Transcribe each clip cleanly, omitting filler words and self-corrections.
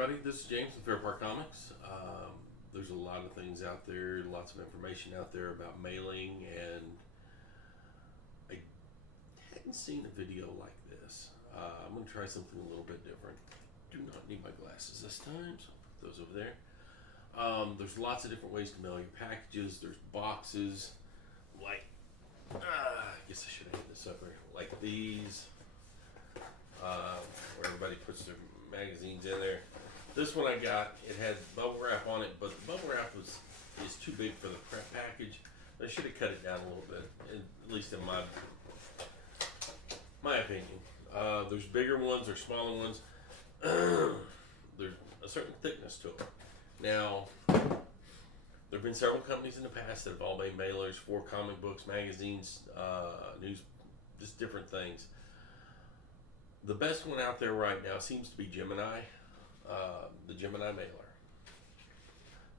everybody. This is James from Fair Park Comics. There's a lot of things out there, lots of information out there about mailing, and I hadn't seen a video like this. I'm going to try something a little bit different. Do not need my glasses this time, so I'll put those over there. There's lots of different ways to mail your packages. There's boxes, like, I guess I should have hit this up here, like these, where everybody puts their magazines in there. This one I got, it had bubble wrap on it, but the bubble wrap is too big for the prep package. They should have cut it down a little bit, at least in my opinion. There's bigger ones, there's smaller ones. There's a certain thickness to them. Now, there have been several companies in the past that have all made mailers for comic books, magazines, news, just different things. The best one out there right now seems to be Gemini, the Gemini mailer.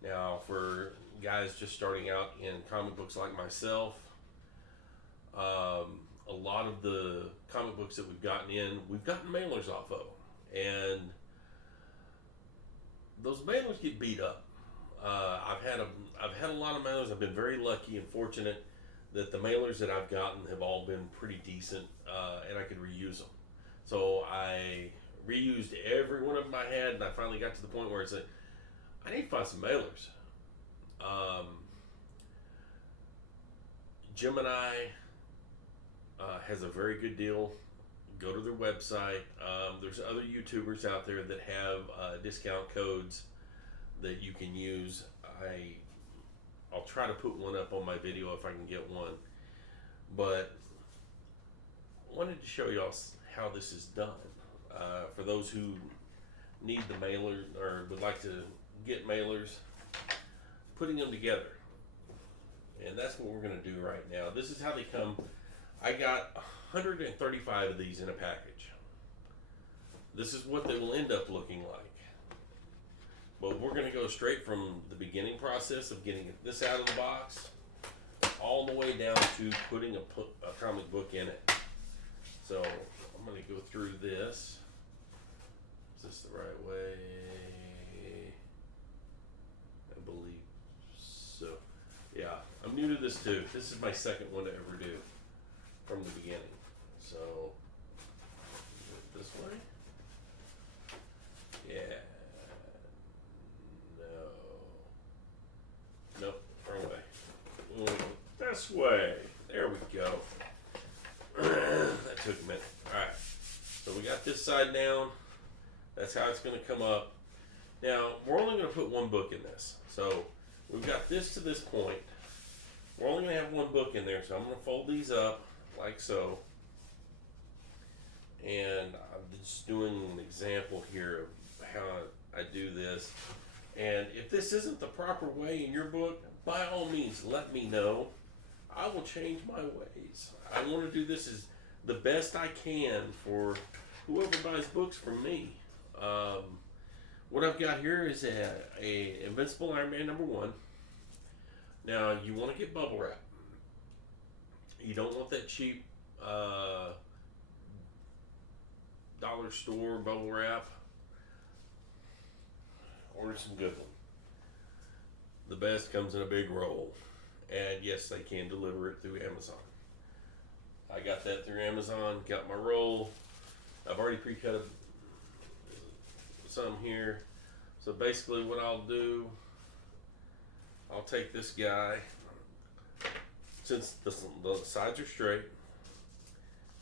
Now, for guys just starting out in comic books like myself, a lot of the comic books that we've gotten mailers off of, and those mailers get beat up. I've had a lot of mailers. I've been very lucky and fortunate that the mailers that I've gotten have all been pretty decent, and I could reuse them. So I reused every one of them I had, and I finally got to the point where I said, I need to find some mailers. Gemini has a very good deal. Go to their website. There's other YouTubers out there that have discount codes that you can use. I'll try to put one up on my video if I can get one. But I wanted to show y'all how this is done. For those who need the mailer or would like to get mailers, putting them together. And that's what we're going to do right now. This is how they come. I got 135 of these in a package. This is what they will end up looking like. But we're going to go straight from the beginning process of getting this out of the box all the way down to putting a comic book in it. So I'm going to go through this. Is this the right way? I believe so. Yeah, I'm new to this too. This is my second one to ever do from the beginning. So, this way? Yeah. No. Nope, wrong way. This way. There we go. That took a minute. Alright. So we got this side down. That's how it's going to come up. Now, we're only going to put one book in this. So, we've got this to this point. We're only going to have one book in there. So, I'm going to fold these up like so. And I'm just doing an example here of how I do this. And if this isn't the proper way in your book, by all means, let me know. I will change my ways. I want to do this as the best I can for whoever buys books from me. What I've got here is a Invincible Iron Man #1. Now, you want to get bubble wrap. You don't want that cheap dollar store bubble wrap. Order some good one. The best comes in a big roll. And yes, they can deliver it through Amazon. I got that through Amazon, got my roll. I've already pre-cut some here. So basically what I'll do, I'll take this guy, since the sides are straight,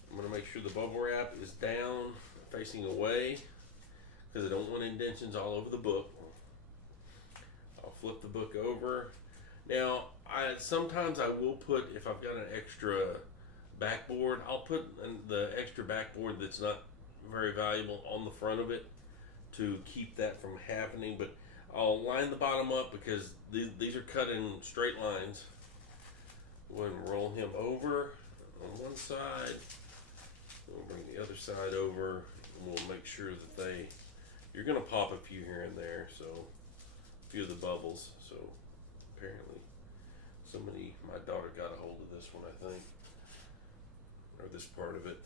I'm going to make sure the bubble wrap is down, facing away, because I don't want indentions all over the book. I'll flip the book over. Now, sometimes I will put, if I've got an extra backboard, I'll put the extra backboard that's not very valuable on the front of it to keep that from happening. But I'll line the bottom up because these are cut in straight lines. Go ahead and roll him over on one side. We'll bring the other side over, and we'll make sure that you're going to pop a few here and there, so a few of the bubbles. So apparently my daughter got a hold of this one, I think, or this part of it.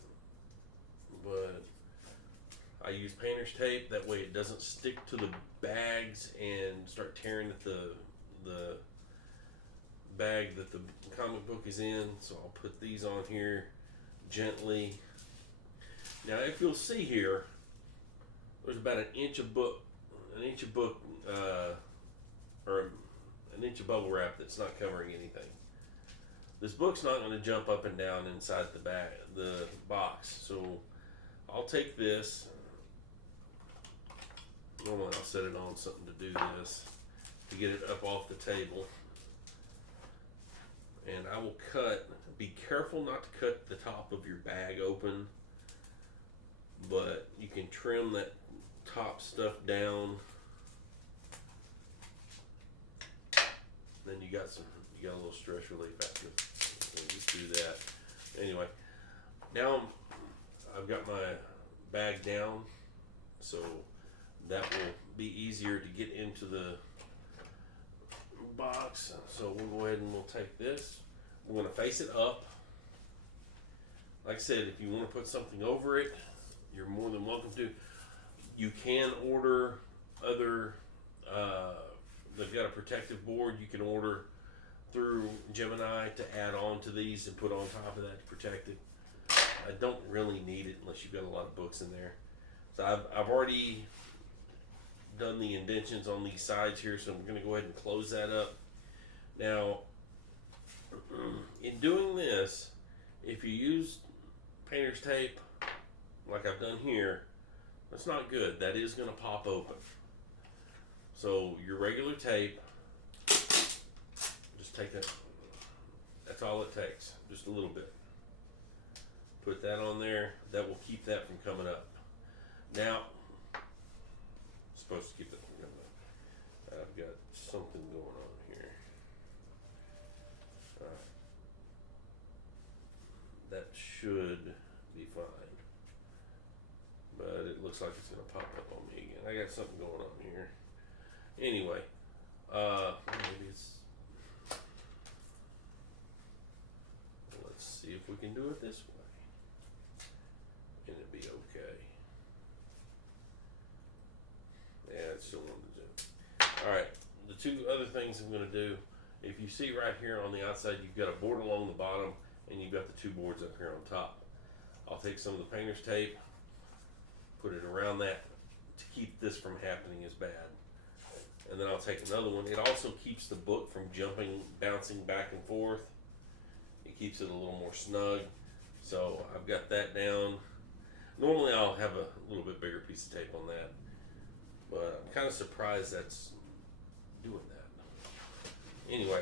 But I use painter's tape. That way it doesn't stick to the bags and start tearing at the bag that the comic book is in. So I'll put these on here gently. Now, if you'll see here, there's about an inch of book, or an inch of bubble wrap that's not covering anything. This book's not going to jump up and down inside the box. So I'll take this. Normally I'll set it on something to do this, to get it up off the table. And I will cut, be careful not to cut the top of your bag open, but you can trim that top stuff down. Then you got a little stress relief after you do that. Anyway, now I've got my bag down, so that will be easier to get into the box. So we'll go ahead and we'll take this. We're going to face it up. Like I said, if you want to put something over it, you're more than welcome to. You can order other, they've got a protective board you can order through Gemini to add on to these and put on top of that to protect it. I don't really need it unless you've got a lot of books in there. So I've already done the indentions on these sides here, so I'm going to go ahead and close that up. Now, in doing this, if you use painter's tape like I've done here, that's not good. That is going to pop open. So your regular tape, just take that. That's all it takes, just a little bit. Put that on there. That will keep that from coming up. Now, supposed to keep it from coming up. I've got something going on here. That should be fine. But it looks like it's going to pop up on me again. I got something going on here. Anyway, maybe it's. Let's see if we can do it this way. And it'd be okay. Yeah, it's still one to do. Alright, the two other things I'm going to do. If you see right here on the outside, you've got a board along the bottom, and you've got the two boards up here on top. I'll take some of the painter's tape, put it around that to keep this from happening as bad. And then I'll take another one. It also keeps the book from bouncing back and forth. It keeps it a little more snug. So I've got that down. Normally I'll have a little bit bigger piece of tape on that, but I'm kind of surprised that's doing that. Anyway,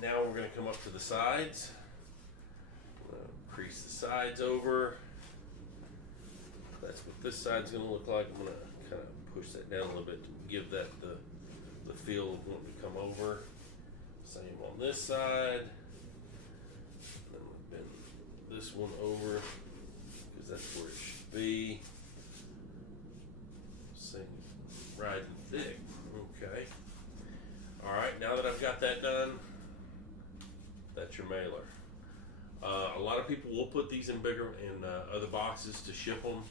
now we're going to come up to the sides. I'm going to crease the sides over. That's what this side's going to look like. I'm going to kind of push that down a little bit to give that the feel of wanting to come over. Same on this side. And then we'll bend this one over because that's where it should be. Same right and thick. Okay. Alright, now that I've got that done, that's your mailer. A lot of people will put these in bigger other boxes to ship them.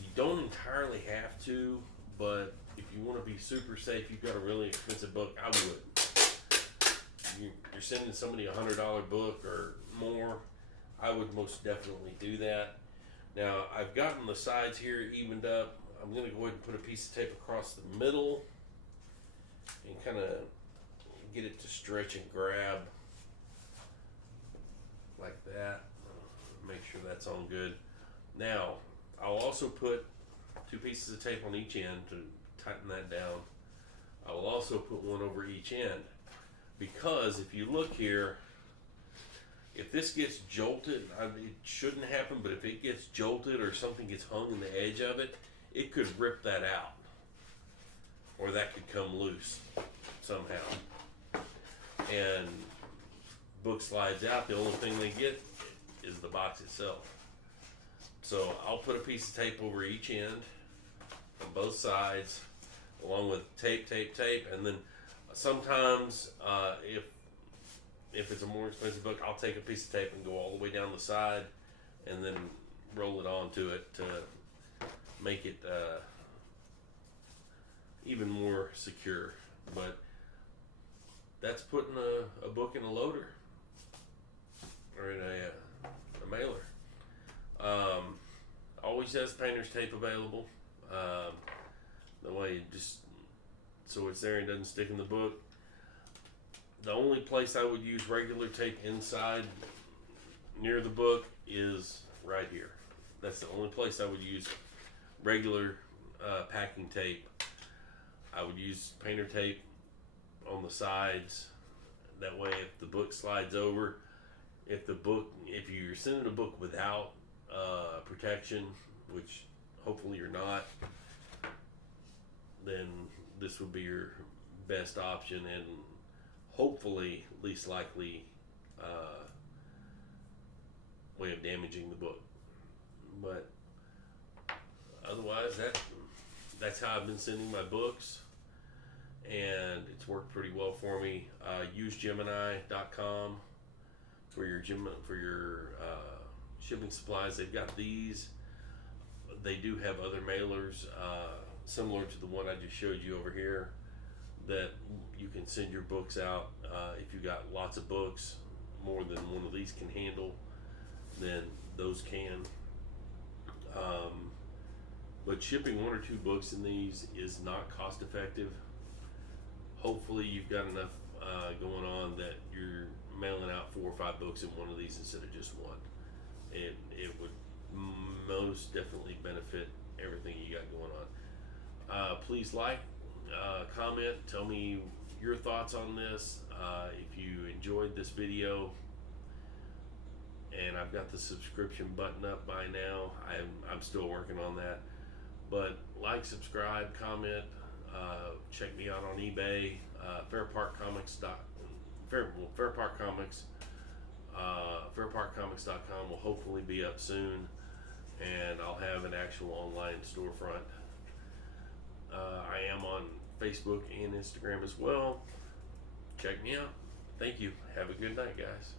You don't entirely have to, but if you want to be super safe, you've got a really expensive book, I would. You're sending somebody a $100 book or more, I would most definitely do that. Now, I've gotten the sides here evened up. I'm going to go ahead and put a piece of tape across the middle and kind of get it to stretch and grab like that. Make sure that's on good. Now, I'll also put 2 pieces of tape on each end to tighten that down. I will also put one over each end because if you look here, if this gets jolted, it shouldn't happen, but if it gets jolted or something gets hung in the edge of it, it could rip that out, or that could come loose somehow. And book slides out, the only thing they get is the box itself. So I'll put a piece of tape over each end on both sides, along with tape, and then sometimes if it's a more expensive book, I'll take a piece of tape and go all the way down the side and then roll it onto it to make it even more secure. But that's putting a book in a loader or in a mailer. Always has painter's tape available. The way just so it's there and doesn't stick in the book. The only place I would use regular tape inside near the book is right here. That's the only place I would use regular packing tape. I would use painter tape on the sides. That way, if the book slides over, if you're sending a book without protection, which hopefully you're not, then this would be your best option and hopefully least likely way of damaging the book. But otherwise, that's how I've been sending my books, and it's worked pretty well for me. Use Gemini.com for your shipping supplies. They've got these. They do have other mailers similar to the one I just showed you over here that you can send your books out. If you got lots of books, more than one of these can handle, then those can. But shipping 1 or 2 books in these is not cost effective. Hopefully you've got enough going on that you're mailing out 4 or 5 books in one of these instead of just one. It would most definitely benefit everything you got going on. Please comment, tell me your thoughts on this. If you enjoyed this video, and I've got the subscription button up by now. I'm still working on that. But like, subscribe, comment, check me out on eBay, fairparkcomics.com will hopefully be up soon, and I'll have an actual online storefront. I am on Facebook and Instagram as well. Check me out. Thank you. Have a good night, guys.